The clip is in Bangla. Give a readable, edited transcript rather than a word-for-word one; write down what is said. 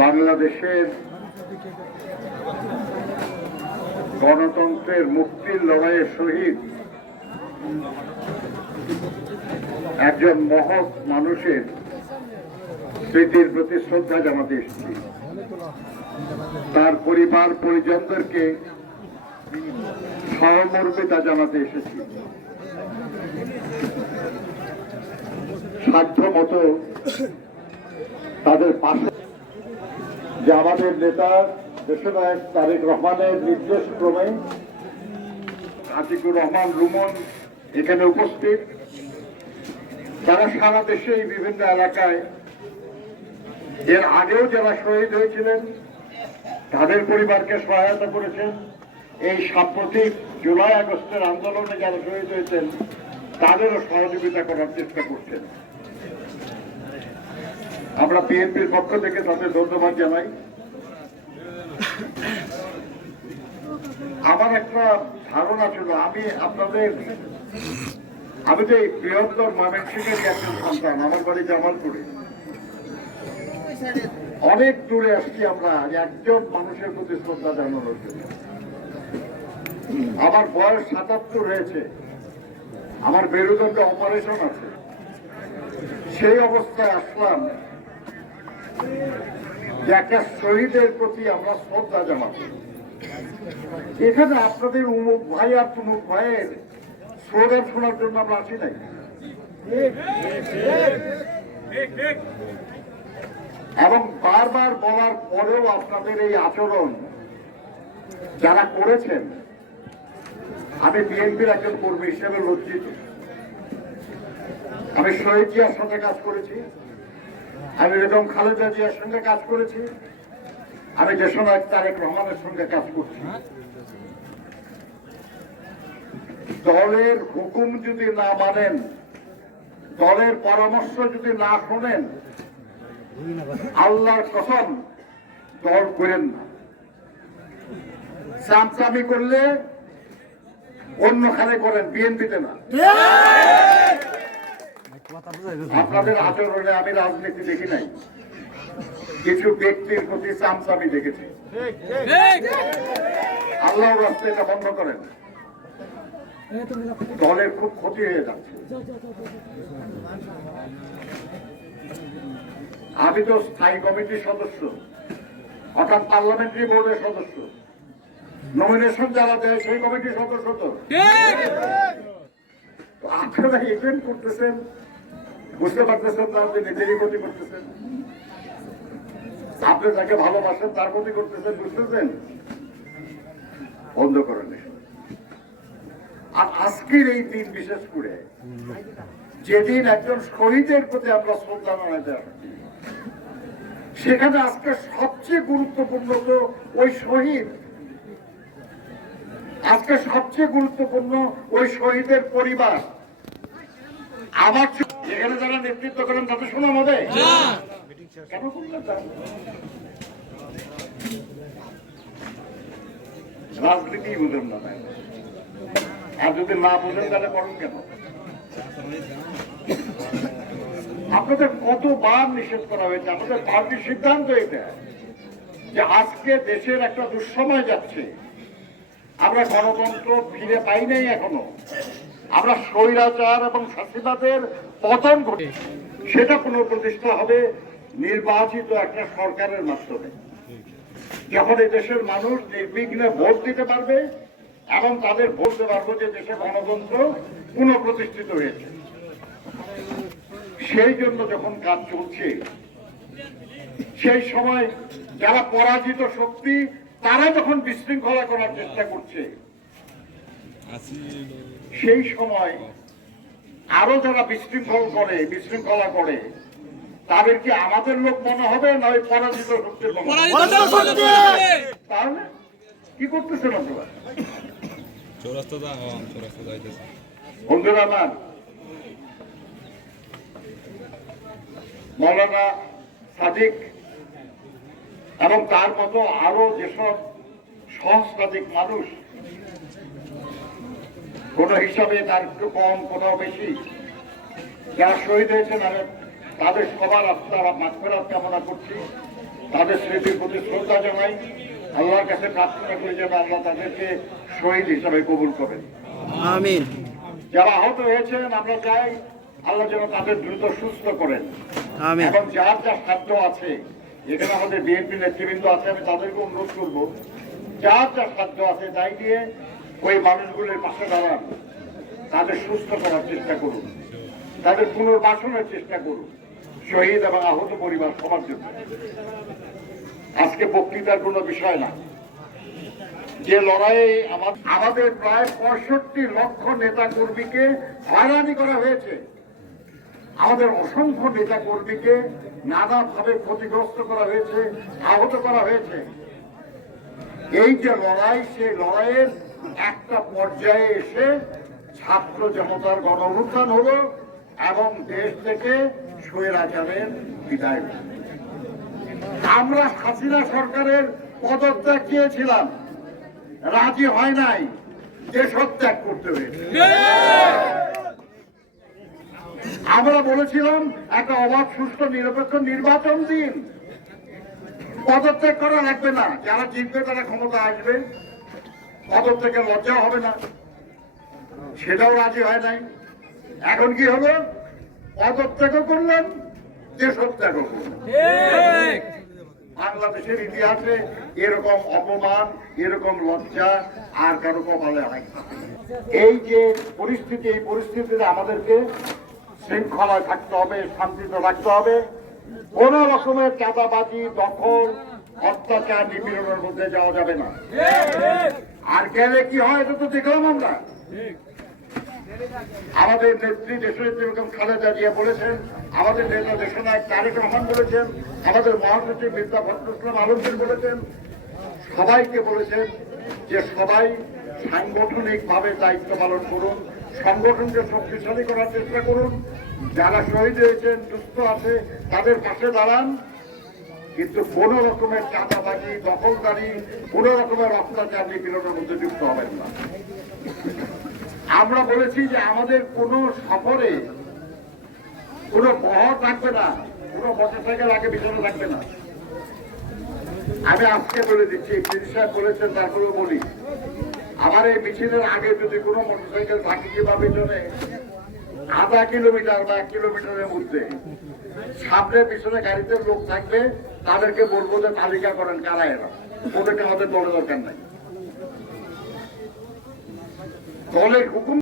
বাংলাদেশের গণতন্ত্রের মুক্তির লড়াইয়ের শহীদ একজন মহৎ মানুষের স্মৃতির প্রতি শ্রদ্ধা জানাতে এসেছি। তার পরিবার পরিজনদেরকে সহমর্মিতা জানাতে এসেছি। সাধ্য মতো তাদের পাশে যে আমাদের নেতা দেশনায়ক তারেক রহমানের নির্দেশ ক্রমে আতিকুর রহমান রুমন এখানে উপস্থিত। তারা সারা দেশে বিভিন্ন এলাকায় এর আগেও যারা শহীদ হয়েছিলেন তাদের পরিবারকে সহায়তা করেছেন। এই সাম্প্রতিক জুলাই আগস্টের আন্দোলনে যারা শহীদ হয়েছেন তাদেরও সহযোগিতা করার চেষ্টা করছেন। আমরা বিএনপির পক্ষ থেকে তাদের ধন্যবাদ জানাই। আমার একটা ধারণা ছিল, আমি তো এই বৃহত্তর ময়মনসিংহের একজন সন্তান। আমার বাড়ি জামালপুরে। অনেক দূরে আসছি আমরা একজন মানুষের প্রতি শ্রদ্ধা জানানোর জন্য। আমার বয়স ৭৭ হয়েছে, আমার মেরুদণ্ডে অপারেশন আছে। সেই অবস্থায় আসলাম যে একটা শহীদের প্রতি আমরা শ্রদ্ধা জানাবো। এখানে আপনাদের উমুক ভাই আর তুমুক ভাইয়ের স্লোগান শোনার জন্য আমরা আসি নাই। এবং বারবার বলার পরেও আপনাদের এই আচরণ যারা করেছেন, আমি বিএনপির একজন কর্মী হিসেবে লজ্জিত। আমি শহীদ জিয়ার সঙ্গে কাজ করেছি, আমি বেগম খালেদা জিয়ার সঙ্গে কাজ করেছি, আমি দেশনায়ক তারেক রহমানের সঙ্গে কাজ করছি। দলের হুকুম যদি না মানেন, দলের পরামর্শ যদি না শোনেন, আল্লাহর কসম দল করেন না। চামচামি করলে অন্যখানে করেন, বিএনপিতে না। আপনাদের আচরণে আমি রাজনীতি দেখি নাই, কিছু ব্যক্তির প্রতি চামচামি দেখেছি। আল্লাহর রাস্তায় এটা বন্ধ করেন, দলের খুব ক্ষতি হয়ে যাচ্ছে। আমি তো স্থায়ী কমিটির সদস্য, অর্থাৎ পার্লামেন্টারি বোর্ডের সদস্য। নমিনেশন যারা দেয় সেই কমিটির সদস্য। তো আপনারা ইভেন্ট করতেছেন, বুঝতে পারতেছেন না যে নিজেরই ক্ষতি করতেছেন। আপনি যাকে ভালোবাসেন তার ক্ষতি করতেছেন, বুঝতেছেন? বন্ধ করেন। আর আজকের এই দিন বিশেষ করে, যেদিন একজন শহীদের প্রতি আমরা শ্রদ্ধা জানাতে আসছি, সেখানে আজকে সবচেয়ে গুরুত্বপূর্ণ তো ওই শহীদ। আজকে সবচেয়ে গুরুত্বপূর্ণ ওই শহীদের পরিবার। আমার এখানে যারা নেতৃত্ব করেন তাদের শোনা হবে কেন করলেন? রাজনীতি বুঝেন না, আর যদি না বুঝেন তাহলে করেন কেন? আপনাদের কতবার নিষেধ করা হয়েছে? আমাদের পার্টির সিদ্ধান্ত এটা যে আজকে দেশের একটা দুঃসময় যাচ্ছে, আমরা গণতন্ত্র ফিরে পাই নাই এখনো, আমরা স্বৈরাচার এবং ফ্যাসিবাদের পতন ঘটে, সেটা পুনঃপ্রতিষ্ঠা হবে নির্বাচিত একটা সরকারের মাধ্যমে। যখন এই দেশের মানুষ নির্বিঘ্নে ভোট দিতে পারবে এবং তাদের বলতে পারবো যে দেশে গণতন্ত্র পুনঃপ্রতিষ্ঠিত হয়েছে। সেই জন্য যখন কাজ চলছে, সেই সময় যারা পরাজিত শক্তি তারা যখন বিশৃঙ্খলা করার চেষ্টা করছে, সেই সময় আরো যারা বিশৃঙ্খলা করে তাদের কি আমাদের লোক মনে হবে না ওই পরাজিত শক্তির মনে হবে? তাহলে কি করতেছেন আপনারা? বন্ধুরা আমার, মৌলানা সাদিক এবং তার মতো আরো যেসব সহস্রাধিক মানুষ, কোন হিসাবে তার একটু কম কোথাও বেশি, যারা শহীদ হয়েছেন তাদের সবার আত্মার মাগফিরাত কামনা করছি। তাদের স্মৃতির প্রতি শ্রদ্ধা জানাই। আল্লাহর কাছে প্রার্থনা করি যেন আল্লাহ তাদেরকে শহীদ হিসাবে কবুল করেন। আমিন। যারা আহত হয়েছেন আমরা চাই আল্লাহ যেন তাদের দ্রুত সুস্থ করেন। আমিন। এবং যার যা সাধ্য আছে, এখানে আমাদের বিএনপি নেতৃবৃন্দ আছে, আমি তাদেরকে অনুরোধ করবো যার যা সাধ্য আছে তাই দিয়ে ওই মানুষগুলির পাশে দাঁড়ান, তাদের সুস্থ করার চেষ্টা করুন, তাদের পুনর্বাসনের চেষ্টা করুন, শহীদ এবং আহত পরিবার সবার জন্য। আজকে বক্তৃতার কোনো বিষয় না। যে লড়াইয়ে আমাদের প্রায় 65 লক্ষ নেতা কর্মীকে হয়রানি করা হয়েছে, আমাদের অসংখ্য নেতা কর্মীকে নানাভাবে ক্ষতিগ্রস্ত করা হয়েছে, আহত করা হয়েছে। এই যে লড়াই, সেই লড়াইয়ের একটা পর্যায়ে এসে ছাত্র জনতার গণঅভ্যুত্থান হলো এবং দেশ থেকে স্বৈরাচারের বিদায়। আমরা হাসিনা সরকারের পদত্যাগ চেয়েছিলাম, রাজি হয় নাই, দেশত্যাগ করতে হয়েছে। আমরা বলেছিলাম একটা অবাধ, সুষ্ঠু, নিরপেক্ষ নির্বাচন দিন, পদত্যাগ করা লাগবে না, যারা জিতবে তারা ক্ষমতা আসবে, পদত্যাগে লজ্জা হবে না, সেটাও রাজি হয় নাই। এখন কি হলো? পদত্যাগও করলেন, দেশত্যাগও করলেন। বাংলাদেশের ইতিহাসে এরকম অপমান, এরকম লজ্জা আর কারো কপালে হয়। এই যে পরিস্থিতি, এই পরিস্থিতিতে আমাদেরকে শৃঙ্খলায় থাকতে হবে, শান্তিতে থাকতে হবে। কোন রকমের চাঁদাবাজি, দখল, অত্যাচার, নিপীড়নের মধ্যে যাওয়া যাবে না। আর গেলে কি হয় এটা তো দেখলাম আমরা। আমাদের নেত্রী দেশনেত্রী বেগম খালেদা জিয়া বলেছেন, আমাদের নেতা দেশনায়ক তারেক রহমান বলেছেন, আমাদের মহাসচিব মির্জা ফখরুল ইসলাম আলমগীর বলেছেন, সবাইকে বলেছেন যে সবাই সাংগঠনিকভাবে দায়িত্ব পালন করুন, সংগঠনকে শক্তিশালী করার চেষ্টা করুন, যারা শহীদ হয়েছেন, সুস্থ আছে, তাদের পাশে দাঁড়ান, কিন্তু কোন রকমের চাঁদাবাজি, দখলদারি, কোন রকমের অত্যাচার, নিপীড়নের মধ্যে যুক্ত হবেন না। আমরা বলেছি যে আমাদের কোন সফরে কোন বহর থাকবে না, কোন মোটরসাইকেল আগে পিছনে থাকবে না। আমি আজকে বলে দিচ্ছি, প্রিন্স সাহেব বলেছেন, তারপরেও বলি, আমার এই মিছিলের আগে যদি কোনো মোটরসাইকেল থাকে কিংবা পিছনে আধা কিলোমিটার বা 1 কিলোমিটারের মধ্যে সামনে পিছনে গাড়িতে লোক থাকবে, তাদেরকে বলবো যে তালিকা করেন কারা এরা, ওদেরকে আমাদের বড় দরকার নাই। দলের হুকুম